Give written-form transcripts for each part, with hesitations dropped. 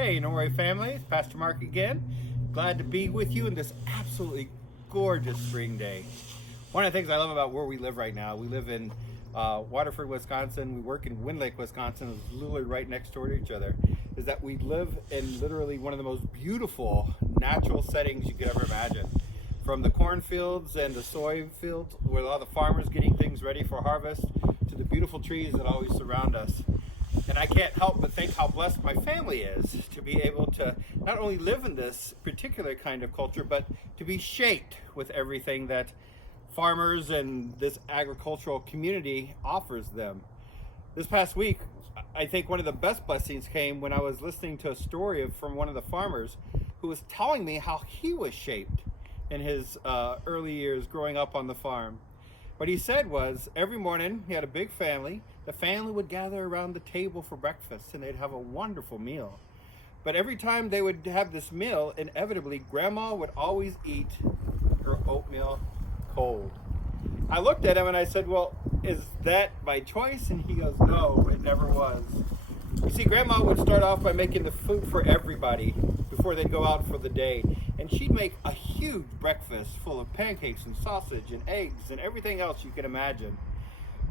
Hey, Norway family, it's Pastor Mark again. Glad to be with you in this absolutely gorgeous spring day. One of the things I love about where we live right now, we live in Waterford, Wisconsin. We work in Wind Lake, Wisconsin. It's literally right next door to each other. Is that we live in literally one of the most beautiful natural settings you could ever imagine. From the cornfields and the soy fields, with all the farmers getting things ready for harvest, to the beautiful trees that always surround us. And I can't help but think how blessed my family is to be able to not only live in this particular kind of culture, but to be shaped with everything that farmers and this agricultural community offers them. This past week, I think one of the best blessings came when I was listening to a story from one of the farmers who was telling me how he was shaped in his early years growing up on the farm. What he said was every morning he had a big family. The family would gather around the table for breakfast and they'd have a wonderful meal. But every time they would have this meal, inevitably Grandma would always eat her oatmeal cold. I looked at him and I said, well, is that by choice? And he goes, no, it never was. You see, Grandma would start off by making the food for everybody before they'd go out for the day. And she'd make a huge breakfast full of pancakes and sausage and eggs and everything else you could imagine.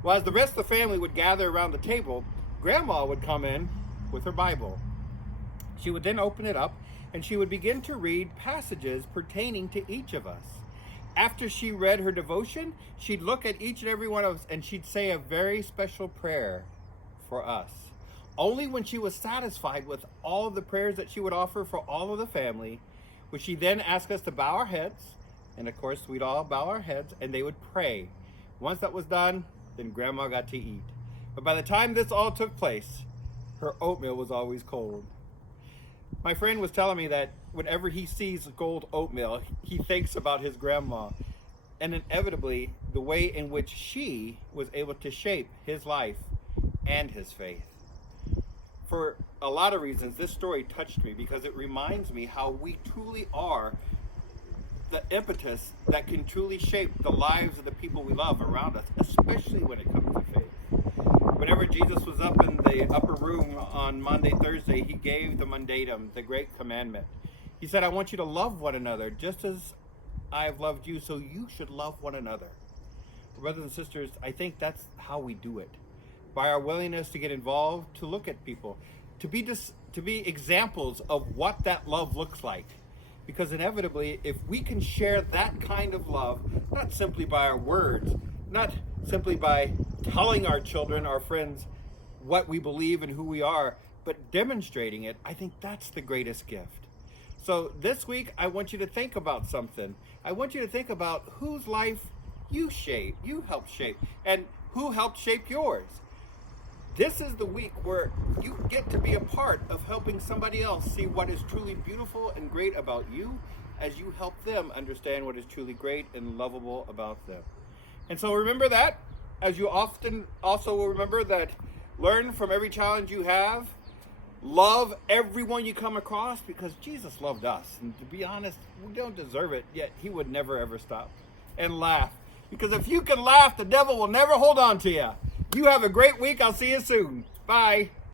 Well, as the rest of the family would gather around the table, Grandma would come in with her Bible. She would then open it up and she would begin to read passages pertaining to each of us. After she read her devotion, she'd look at each and every one of us and she'd say a very special prayer for us. Only when she was satisfied with all of the prayers that she would offer for all of the family would she then ask us to bow our heads. And of course, we'd all bow our heads and they would pray. Once that was done, then Grandma got to eat. But by the time this all took place, her oatmeal was always cold. My friend was telling me that whenever he sees cold oatmeal, he thinks about his grandma, and inevitably the way in which she was able to shape his life and his faith. For a lot of reasons, this story touched me because it reminds me how we truly are the impetus that can truly shape the lives of the people we love around us, especially when it comes to faith. Whenever Jesus was up in the upper room on Monday, Thursday, he gave the mandatum, the great commandment. He said, I want you to love one another just as I have loved you, so you should love one another. Brothers and sisters, I think that's how we do it. By our willingness to get involved, to look at people, to be examples of what that love looks like. Because inevitably, if we can share that kind of love, not simply by our words, not simply by telling our children, our friends, what we believe and who we are, but demonstrating it, I think that's the greatest gift. So this week, I want you to think about something. I want you to think about whose life you helped shape, and who helped shape yours. This is the week where you get to be a part of helping somebody else see what is truly beautiful and great about you as you help them understand what is truly great and lovable about them. And so remember that, as you often also will remember that learn from every challenge you have, love everyone you come across because Jesus loved us. And to be honest, we don't deserve it, yet he would never ever stop. And laugh, because if you can laugh, the devil will never hold on to you. You have a great week. I'll see you soon. Bye.